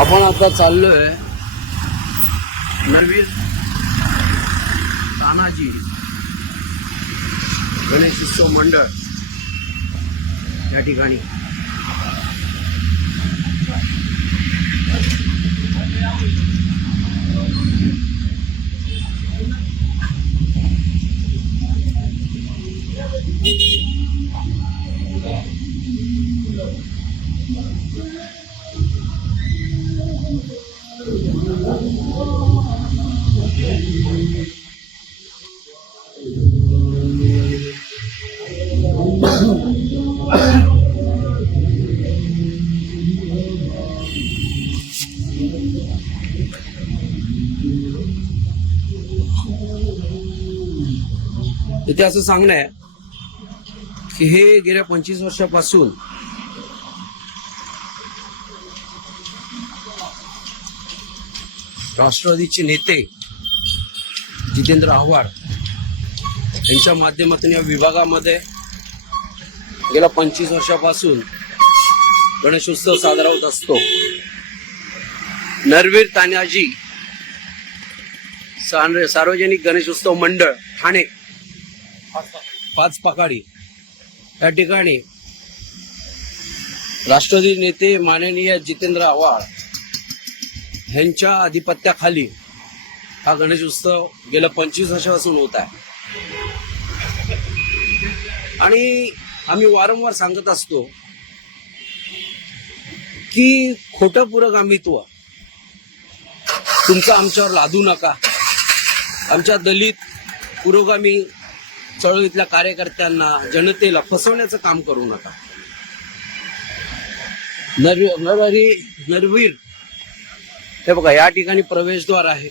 आपण आता चाललोय नरवीर तानाजी गणेशोत्सव मंडळ या ठिकाणी. इथे असं सांगणं आहे की हे गेल्या 25 वर्षापासून राष्ट्रवादीचे नेते जितेंद्र आव्हाड यांच्या माध्यमातून या विभागामध्ये गेल्या 25 वर्षापासून गणेशोत्सव साजरा होत असतो. नरवीर तानाजी सार्वजनिक गणेशोत्सव मंडळ ठाणे पाच पकाडी या ठिकाणी राष्ट्रवादी नेते माननीय जितेंद्र आव्हाड यांच्या आधिपत्याखाली हा गणेशोत्सव गेल्या 25 वर्षापासून होत आहे. आणि आम्ही वारंवार सांगत असतो की खोटं पुरोगामित्व तुमचं आमच्यावर लादू नका. आमच्या दलित पुरोगामी चळवळीतल्या कार्यकर्त्यांना जनतेला फसवण्याचं काम करू नका. नरवीर हे बघा या ठिकाणी प्रवेशद्वार आहे.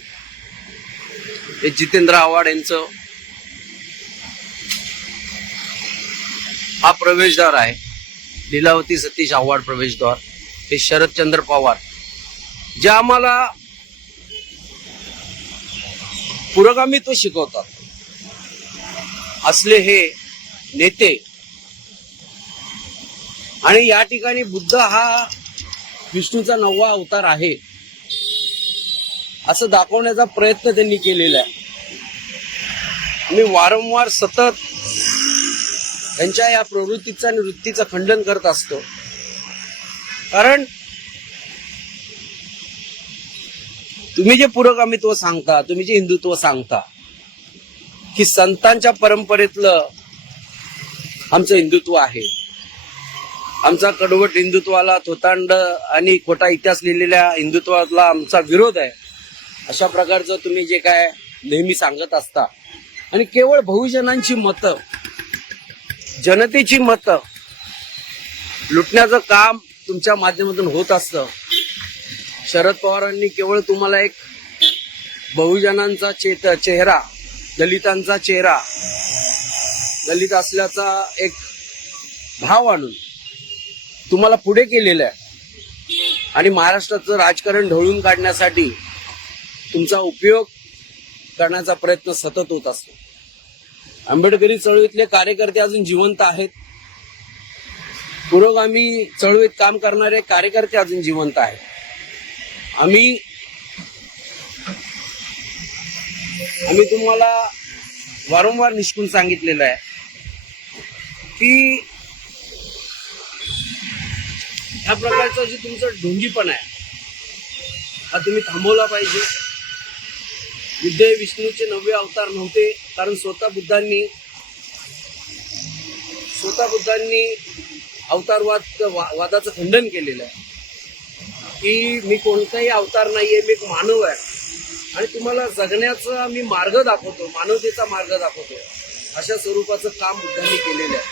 हे जितेंद्र आव्हाड यांचं हा प्रवेशद्वार आहे. लीलावती सतीश आव्हाड प्रवेशद्वार. हे शरदचंद्र पवार जे आम्हाला पुरोगामित्व शिकवतात असले हे नेते. आणि या ठिकाणी बुद्ध हा विष्णूचा 9वा अवतार आहे असं दाखवण्याचा प्रयत्न त्यांनी केलेला आहे. मी वारंवार सतत त्यांच्या या प्रवृत्तीचं आणि वृत्तीचं खंडन करत असतो. कारण तुम्ही जे पुरोगामित्व सांगता, तुम्ही जे हिंदुत्व सांगता की संतांच्या परंपरेतलं आमचं हिंदुत्व आहे, आमचा कडवट हिंदुत्वाला, थोतांड आणि खोटा इतिहास लिहिलेल्या हिंदुत्वाला आमचा विरोध आहे, अशा प्रकारचं तुम्ही जे काय नेहमी सांगत असता. आणि केवळ बहुजनांची मतं, जनतेची मतं लुटण्याचं काम तुमच्या माध्यमातून होत असतं. शरद पवारांनी केवळ तुम्हाला एक बहुजनांचा चेहरा, दलितांचा चेहरा, दलित असल्याचा एक भाव आणून तुम्हाला पुढे केलेलं आहे. आणि महाराष्ट्राचं राजकारण ढवळून काढण्यासाठी तुमचा उपयोग करण्याचा प्रयत्न सतत होत असतो. आंबेडकरी चळवळीतले कार्यकर्ते अजून जिवंत आहेत. पुरोगामी चळवळीत काम करणारे कार्यकर्ते अजून जिवंत आहेत. आम्ही तुम्हाला वारंवार निष्कून सांगितलेलं आहे की या प्रकारचं जे तुमचं ढोंगीपण आहे हा तुम्ही थांबवला पाहिजे. बुद्ध हे विष्णूचे 9वे अवतार नव्हते. कारण स्वतः बुद्धांनी वादाचं खंडन केलेलं आहे की मी कोणताही अवतार नाहीये, मी एक मानव आहे आणि तुम्हाला जगण्याचा मी मार्ग दाखवतो, मानवतेचा मार्ग दाखवतो, अशा स्वरूपाचं काम बुद्धांनी केलेलं आहे.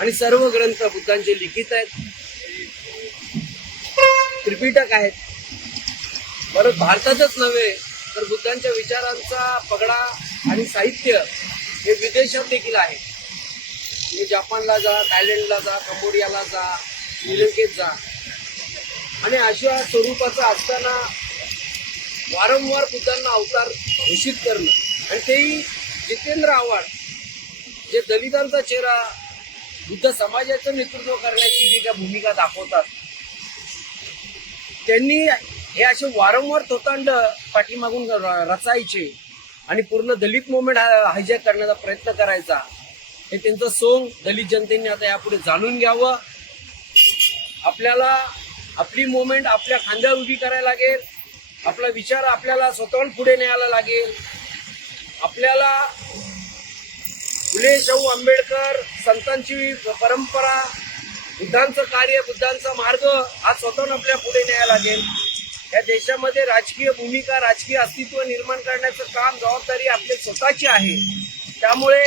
आणि सर्व ग्रंथ बुद्धांचे लिखित आहेत, त्रिपिटक आहेत. परत भारतातच नव्हे तर बुद्धांच्या विचारांचा पगडा आणि साहित्य हे विदेशात देखील आहे. तुम्ही जपानला जा, थायलंडला जा, कंबोडियाला जा, श्रीलंकेत जा. आणि अशा स्वरूपाचं असताना वारंवार बुद्धांना अवतार घोषित करणं आणि तेही जितेंद्र आव्हाड जे दलितांचा चेहरा बुद्ध समाजाचं नेतृत्व करण्याची जी भूमिका दाखवतात त्यांनी हे असे वारंवार थोतांड पाठीमागून रचायचे आणि पूर्ण दलित मुवमेंट हायजॅक करण्याचा प्रयत्न करायचा. हे त्यांचं सोंग दलित जनतेने आता यापुढे जाणून घ्यावं. आपल्याला आपली मुवमेंट आपल्या खांद्यावर उभी करायला लागेल. आपला विचार आपल्याला स्वतःहून पुढे न्यायला लागेल. आपल्याला फुले शाहू आंबेडकर संतांची परंपरा, बुद्धांचं कार्य, बुद्धांचा मार्ग हा स्वतःहून आपल्या पुढे न्यायला लागेल. या देशामध्ये राजकीय भूमिका, राजकीय अस्तित्व निर्माण करण्याचं काम, जबाबदारी आपली स्वतःची आहे. त्यामुळे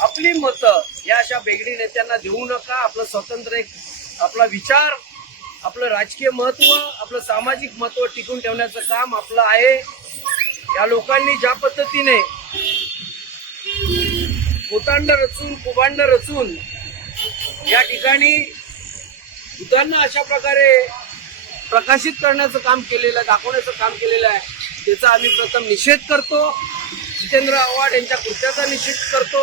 आपली मतं या अशा बेगडी नेत्यांना देऊ नका. आपलं स्वतंत्र आपला विचार, आपलं राजकीय महत्व, आपलं सामाजिक महत्व टिकून ठेवण्याचं काम आपलं आहे. या लोकांनी ज्या पद्धतीने कोतांड रचून, कुभांड रचून या ठिकाणी बुद्धांना अशा प्रकारे प्रकाशित करण्याचं काम केलेलं आहे, दाखवण्याचं काम केलेलं आहे, त्याचा आम्ही प्रथम निषेध करतो. जितेंद्र आव्हाड यांच्या कृत्याचा निषेध करतो.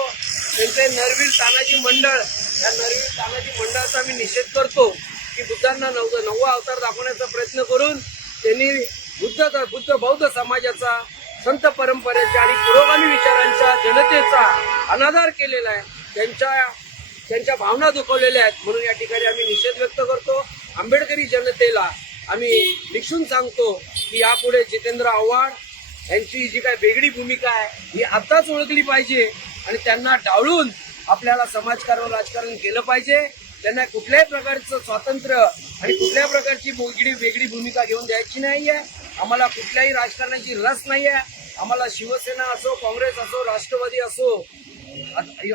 त्यांचे नरवीर तानाजी मंडळ, या नरवीर तानाजी मंडळाचा आम्ही निषेध करतो की बुद्धांना नववा अवतार दाखवण्याचा प्रयत्न करून त्यांनी बुद्ध बौद्ध समाजाचा, संत परंपरेच्या आणि पुरोगामी विचारांच्या जनतेचा अनादर केलेला आहे. त्यांच्या भावना दुखवलेल्या आहेत. म्हणून या ठिकाणी आम्ही निषेध व्यक्त करतो. आंबेडकरी जनतेला आम्ही निक्षून सांगतो की यापुढे जितेंद्र आव्हाड यांची जी काय वेगळी भूमिका आहे ही आताच ओळखली पाहिजे आणि त्यांना डावळून आपल्याला समाजकारण, राजकारण केलं पाहिजे. त्यांना कुठल्याही प्रकारचं स्वातंत्र्य आणि कुठल्याही प्रकारची वेगळी भूमिका घेऊन द्यायची नाहीये. आम्हाला कुठल्याही राजकारणाची रस नाहीये. आम्हाला शिवसेना असो, काँग्रेस असो, राष्ट्रवादी असो,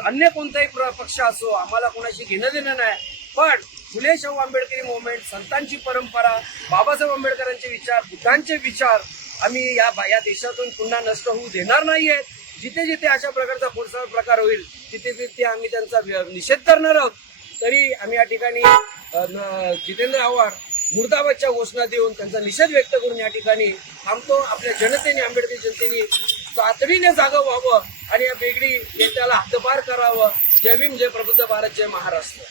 अन्य कोणताही पक्ष असो, आम्हाला कोणाशी घेणं देणं नाही. पण फुले शाहू आंबेडकरी मुवमेंट, संतांची परंपरा, बाबासाहेब आंबेडकरांचे विचार, बुद्धांचे विचार आम्ही या देशातून पुन्हा नष्ट होऊ देणार नाहीयेत. जिथे जिथे अशा प्रकारचा पुढचा प्रकार होईल तिथे तिथे आम्ही त्यांचा निषेध करणार आहोत. तरी आम्ही या ठिकाणी जितेंद्र आव्हाड मुर्दाबादच्या घोषणा देऊन त्यांचा निषेध व्यक्त करून या ठिकाणी थांबतो. आपल्या जनतेने, आंबेडकरी जनतेने तातडीने जागं व्हावं आणि या वेगळी नेत्याला हद्दपार करावं. जय भीम, जय प्रबुद्ध भारत, जय महाराष्ट्र.